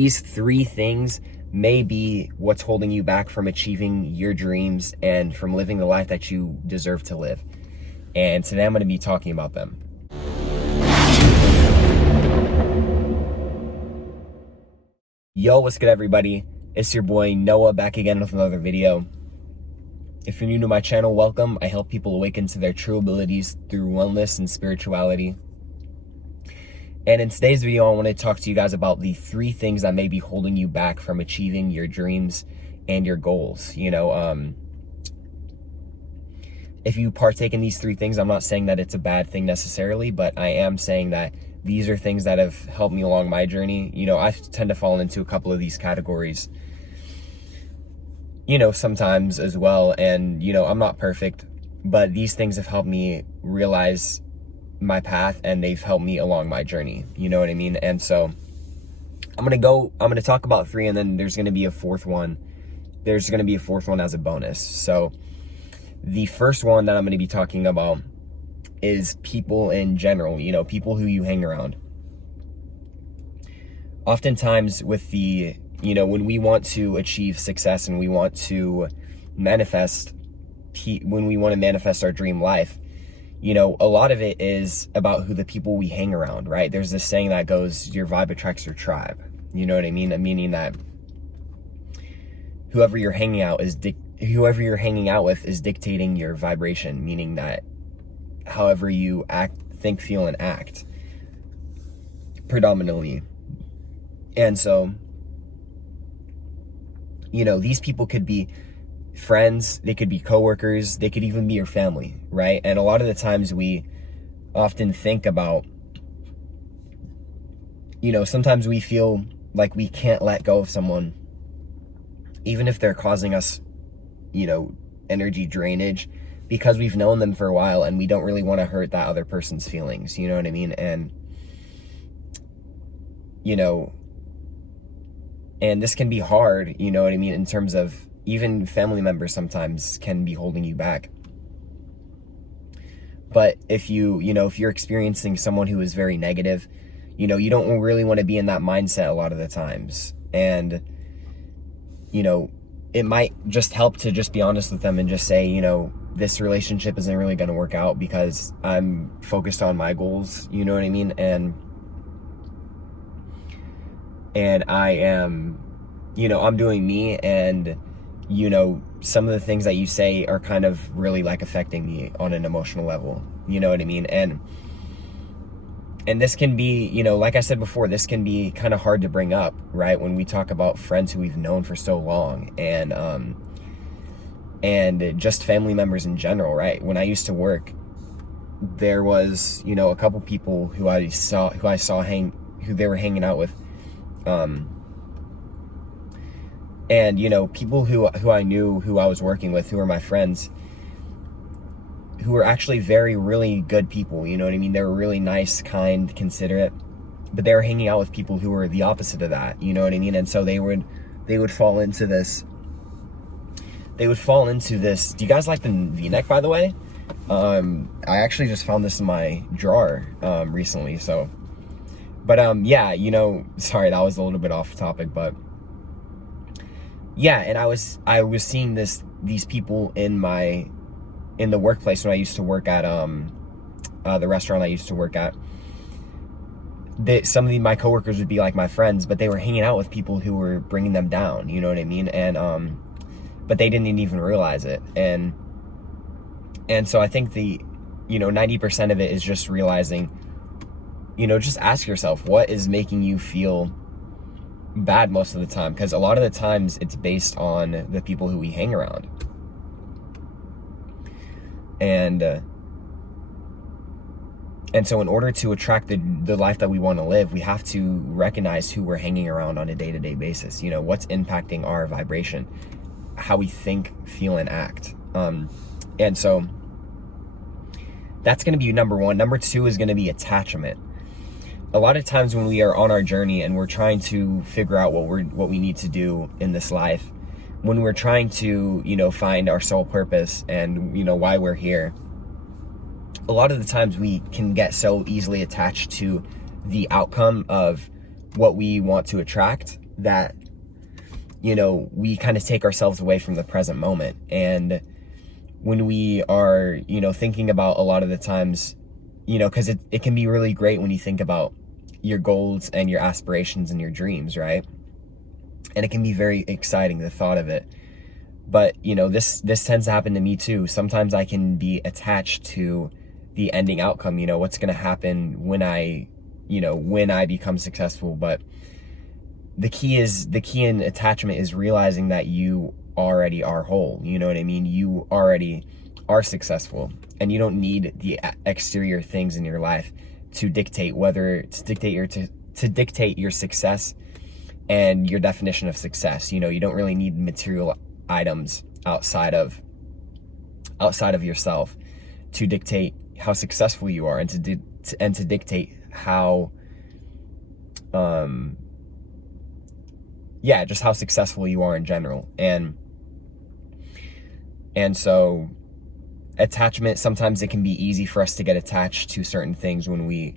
These three things may be what's holding you back from achieving your dreams and from living the life that you deserve to live. And today I'm going to be talking about them. Yo, what's good, everybody? It's your boy Noah back again with another video. If you're new to my channel, welcome. I help people awaken to their true abilities through wellness and spirituality. And in today's video, I want to talk to you guys about the three things that may be holding you back from achieving your dreams and your goals. If you partake in these three things, I'm not saying that it's a bad thing necessarily, but I am saying that these are things that have helped me along my journey. I tend to fall into a couple of these categories, sometimes as well. And, I'm not perfect, but these things have helped me realize my path and they've helped me along my journey. You know what I mean? And so I'm going to talk about three, and then there's going to be a fourth one. There's going to be a fourth one as a bonus. So the first one that I'm going to be talking about is people in general, people who you hang around. Oftentimes with when we want to achieve success and we want to manifest, when we want to manifest our dream life, a lot of it is about who the people we hang around, right? There's this saying that goes, your vibe attracts your tribe. You know what I mean? Meaning that whoever you're hanging out with is dictating your vibration, meaning that however you act, think, feel, and act predominantly. And so, these people could be friends, they could be coworkers, they could even be your family, right? And a lot of the times we often think about, sometimes we feel like we can't let go of someone, even if they're causing us, energy drainage, because we've known them for a while and we don't really want to hurt that other person's feelings, you know what I mean? And, and this can be hard, you know what I mean, in terms of even family members sometimes can be holding you back. But if if you're experiencing someone who is very negative, you don't really want to be in that mindset a lot of the times. And, it might just help to just be honest with them and just say, this relationship isn't really going to work out because I'm focused on my goals, you know what I mean? And I am, I'm doing me, and some of the things that you say are kind of really like affecting me on an emotional level, you know what I mean? And this can be, like I said before, this can be kind of hard to bring up, right? When we talk about friends who we've known for so long, and just family members in general, right? When I used to work, there was, a couple people who they were hanging out with, and, people who I knew, who I was working with, who were my friends, who were actually really good people, you know what I mean? They were really nice, kind, considerate, but they were hanging out with people who were the opposite of that, you know what I mean? And so they would fall into this. Do you guys like the V-neck, by the way? I actually just found this in my drawer, recently, so. But, yeah, sorry, that was a little bit off topic, but. Yeah, and I was seeing these people in the workplace when I used to work at the restaurant I used to work at. Some of my coworkers would be like my friends, but they were hanging out with people who were bringing them down, you know what I mean? And but they didn't even realize it. And so I think 90% of it is just realizing, just ask yourself, what is making you feel bad most of the time? Because a lot of the times it's based on the people who we hang around. And so in order to attract the life that we want to live, we have to recognize who we're hanging around on a day-to-day basis. What's impacting our vibration, how we think, feel, and act. And so that's going to be number one. Number two is going to be attachment. A lot of times when we are on our journey and we're trying to figure out what we need to do in this life, when we're trying to, find our soul purpose and, why we're here, a lot of the times we can get so easily attached to the outcome of what we want to attract that, we kind of take ourselves away from the present moment. And when we are, thinking about a lot of the times, because it can be really great when you think about your goals and your aspirations and your dreams, right? And it can be very exciting, the thought of it. But, this tends to happen to me too. Sometimes I can be attached to the ending outcome, what's going to happen when I become successful. But the key in attachment is realizing that you already are whole. You know what I mean? You already are successful, and you don't need the exterior things in your life to dictate your success and your definition of success. You don't really need material items outside of yourself to dictate how successful you are, and to dictate how just how successful you are in general. And so attachment, sometimes it can be easy for us to get attached to certain things when we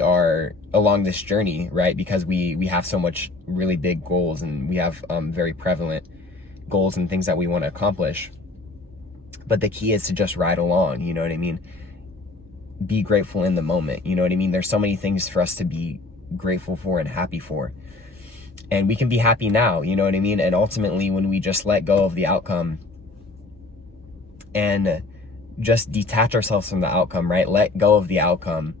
are along this journey, right? Because we have so much really big goals, and we have very prevalent goals and things that we want to accomplish. But the key is to just ride along, you know what I mean? Be grateful in the moment, you know what I mean? There's so many things for us to be grateful for and happy for. And we can be happy now, you know what I mean? And ultimately, when we just let go of the outcome and just detach ourselves from the outcome, right? Let go of the outcome.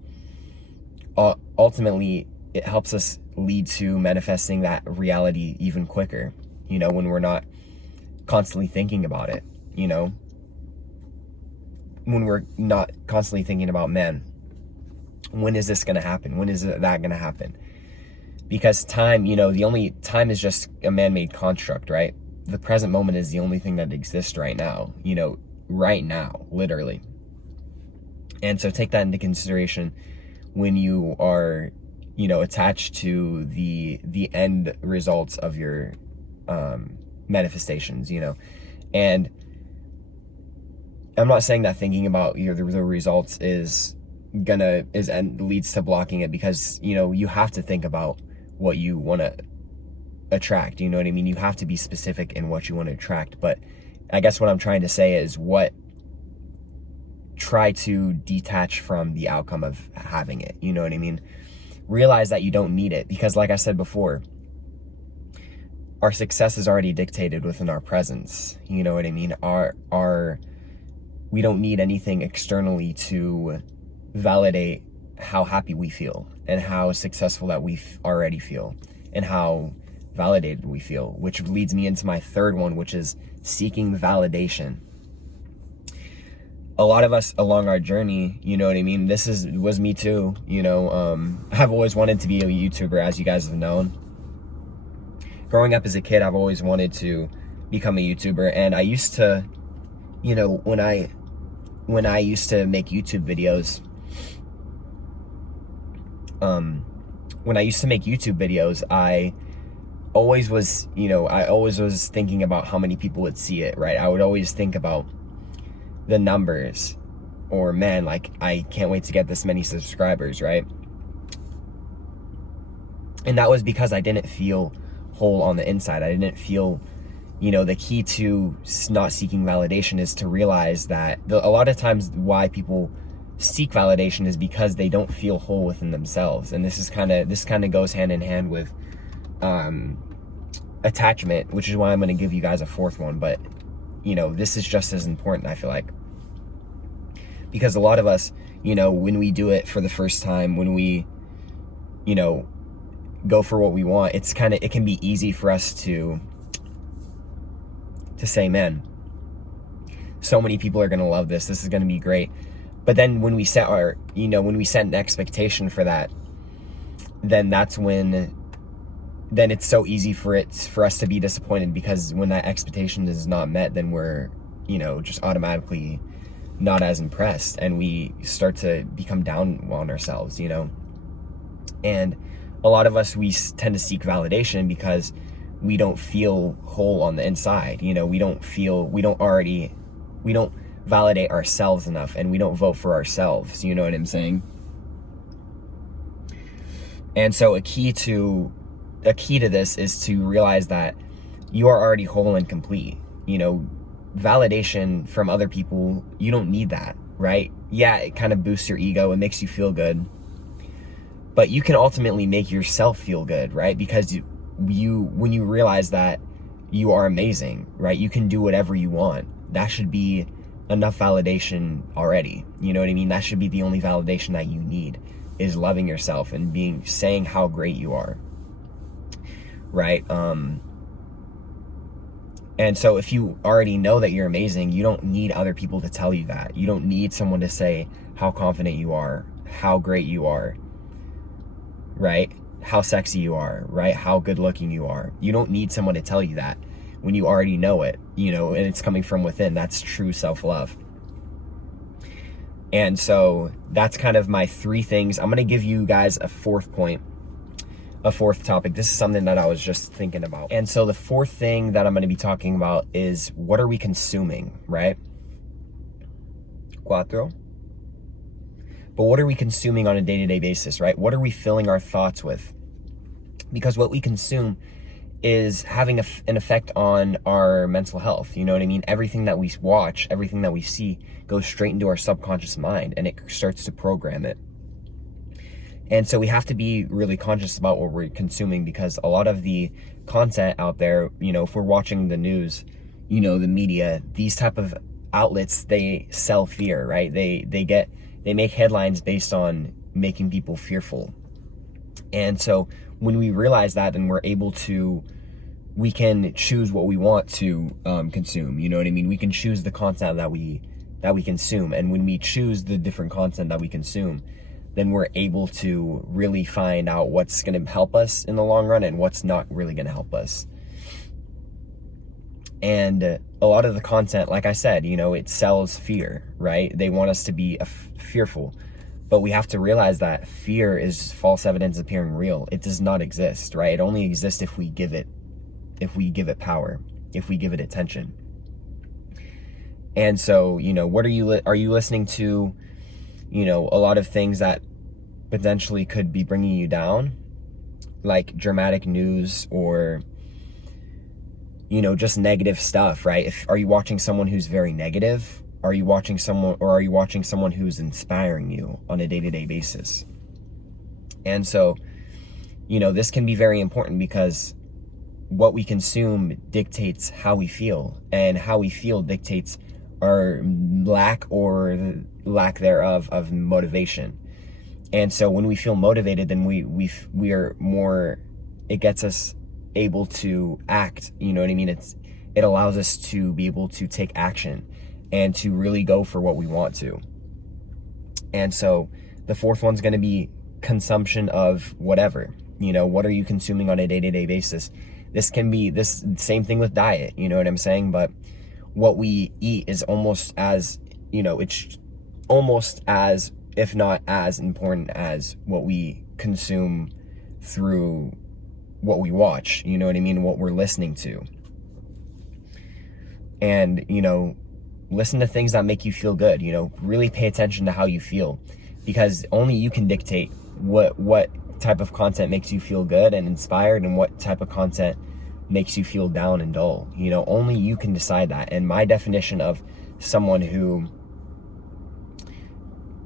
Ultimately, it helps us lead to manifesting that reality even quicker, when we're not constantly thinking about it, when we're not constantly thinking about, man, when is this going to happen? When is that going to happen? Because time, the only time is just a man-made construct, right? The present moment is the only thing that exists right now, right now, literally. And so take that into consideration when you are, attached to the end results of your manifestations, And I'm not saying that thinking about the results leads to blocking it, because you have to think about what you want to attract, you know what I mean? You have to be specific in what you want to attract. But I guess what I'm trying to say is try to detach from the outcome of having it, you know what I mean? Realize that you don't need it, because like I said before, our success is already dictated within our presence, you know what I mean? We don't need anything externally to validate how happy we feel and how successful that we already feel and how validated we feel, which leads me into my third one, which is seeking validation. A lot of us along our journey, you know what I mean? This was me too, I've always wanted to be a YouTuber, as you guys have known. Growing up as a kid, I've always wanted to become a YouTuber, and I used to, when I used to make YouTube videos, I always was thinking about how many people would see it, right? I would always think about the numbers, or man, like, I can't wait to get this many subscribers, right? And that was because I didn't feel whole on the inside. I didn't feel, the key to not seeking validation is to realize that a lot of times why people seek validation is because they don't feel whole within themselves. And this kind of goes hand in hand with attachment, which is why I'm going to give you guys a fourth one. But this is just as important, I feel like, because a lot of us, when we do it for the first time, when we go for what we want, it can be easy for us to say, man, so many people are going to love this. This is going to be great. But then when we set an expectation for that, then it's so easy for us to be disappointed, because when that expectation is not met, then we're, just automatically not as impressed, and we start to become down on ourselves, And a lot of us, we tend to seek validation because we don't feel whole on the inside. We don't validate ourselves enough, and we don't vote for ourselves. You know what I'm saying? And so a key to a key to this is to realize that you are already whole and complete. You know, validation from other people, you don't need that, right? Yeah, it kind of boosts your ego, it makes you feel good, but you can ultimately make yourself feel good, right? Because when you realize that you are amazing, right, you can do whatever you want. That should be enough validation already. You know what I mean? That should be the only validation that you need, is loving yourself and saying how great you are, right? And so if you already know that you're amazing, you don't need other people to tell you that. You don't need someone to say how confident you are, how great you are, right? How sexy you are, right? How good looking you are. You don't need someone to tell you that when you already know it, you know, and it's coming from within. That's true self-love. And so that's kind of my 3 things. I'm going to give you guys a 4th point, a 4th topic. This is something that I was just thinking about. And so the 4th thing that I'm going to be talking about is, what are we consuming, right? 4. But what are we consuming on a day-to-day basis, right? What are we filling our thoughts with? Because what we consume is having an effect on our mental health. You know what I mean? Everything that we watch, everything that we see goes straight into our subconscious mind, and it starts to program it. And so we have to be really conscious about what we're consuming, because a lot of the content out there, you know, if we're watching the news, you know, the media, these type of outlets, they sell fear, right? They make headlines based on making people fearful. And so when we realize that, then we can choose what we want to consume. You know what I mean? We can choose the content that we consume. And when we choose the different content that we consume, then we're able to really find out what's going to help us in the long run and what's not really going to help us. And a lot of the content, like I said, you know, it sells fear, right? They want us to be fearful. But we have to realize that fear is false evidence appearing real. It does not exist, right? It only exists if we give it power, if we give it attention. And so, you know, what are you listening to, you know, a lot of things that potentially could be bringing you down, like dramatic news, or, you know, just negative stuff, right? Are you watching someone who's very negative? Are you watching someone who's inspiring you on a day-to-day basis? And so, you know, this can be very important, because what we consume dictates how we feel, and how we feel dictates our lack thereof of motivation. And so when we feel motivated, then we are more, it gets us able to act, you know what I mean? It allows us to be able to take action and to really go for what we want to. And so the 4th one's going to be consumption of whatever. You know, what are you consuming on a day-to-day basis? This can be this same thing with diet, you know what I'm saying? But what we eat is almost as, you know, it's almost as, if not as important as what we consume through what we watch, you know what I mean? What we're listening to. And, you know, listen to things that make you feel good, you know, really pay attention to how you feel, because only you can dictate what type of content makes you feel good and inspired, and what type of content makes you feel down and dull. You know, only you can decide that. And my definition of someone who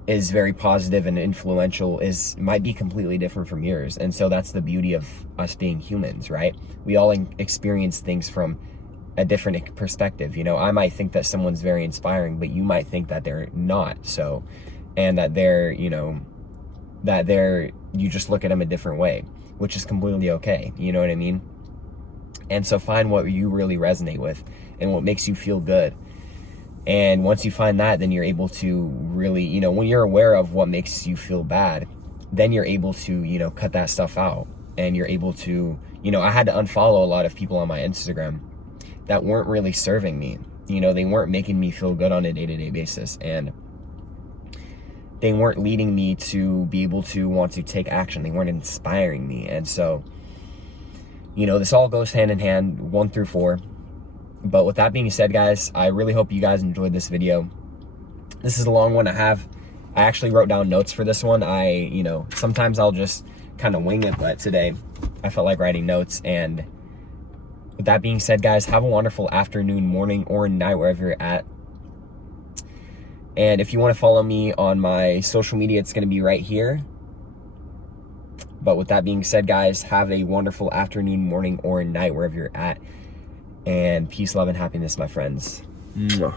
is very positive and influential might be completely different from yours. And so that's the beauty of us being humans, right? We all experience things from a different perspective. You know, I might think that someone's very inspiring, but you might think that they're not so, and that they're, you know, you just look at them a different way, which is completely okay. You know what I mean? And so find what you really resonate with and what makes you feel good. And once you find that, then you're able to really, you know, when you're aware of what makes you feel bad, then you're able to, you know, cut that stuff out. And you're able to, you know, I had to unfollow a lot of people on my Instagram that weren't really serving me. You know, they weren't making me feel good on a day-to-day basis. And they weren't leading me to be able to want to take action. They weren't inspiring me. And so, you know, this all goes hand in hand, 1 through 4. But with that being said, guys, I really hope you guys enjoyed this video. This is a long one. I actually wrote down notes for this one. You know, sometimes I'll just kind of wing it, but today I felt like writing notes. And with that being said, guys, have a wonderful afternoon, morning, or night wherever you're at. And if you want to follow me on my social media, it's going to be right here. But with that being said, guys, have a wonderful afternoon, morning, or night wherever you're at. And peace, love, and happiness, my friends. Mwah.